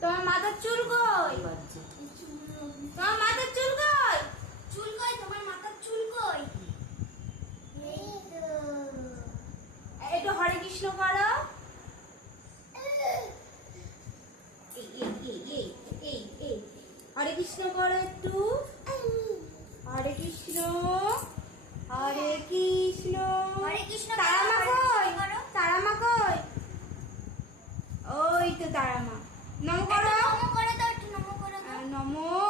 তোমার মাথার চুল কই? তোমার মাথার চুল কই? চুল কই? তোমার মাথার চুল কই? এই তো। একটু হরে কৃষ্ণ করো। হরে কৃষ্ণ করো একটু। হরে কৃষ্ণ, হরে কৃষ্ণ। হরে কৃষ্ণ তারা মা করো, হরে কই? কৃষ্ণ করো। তারা মা কই? ওই তো তারা মা। নমো করো। নমো করে দাও, একটু নমো করে দাও। নমো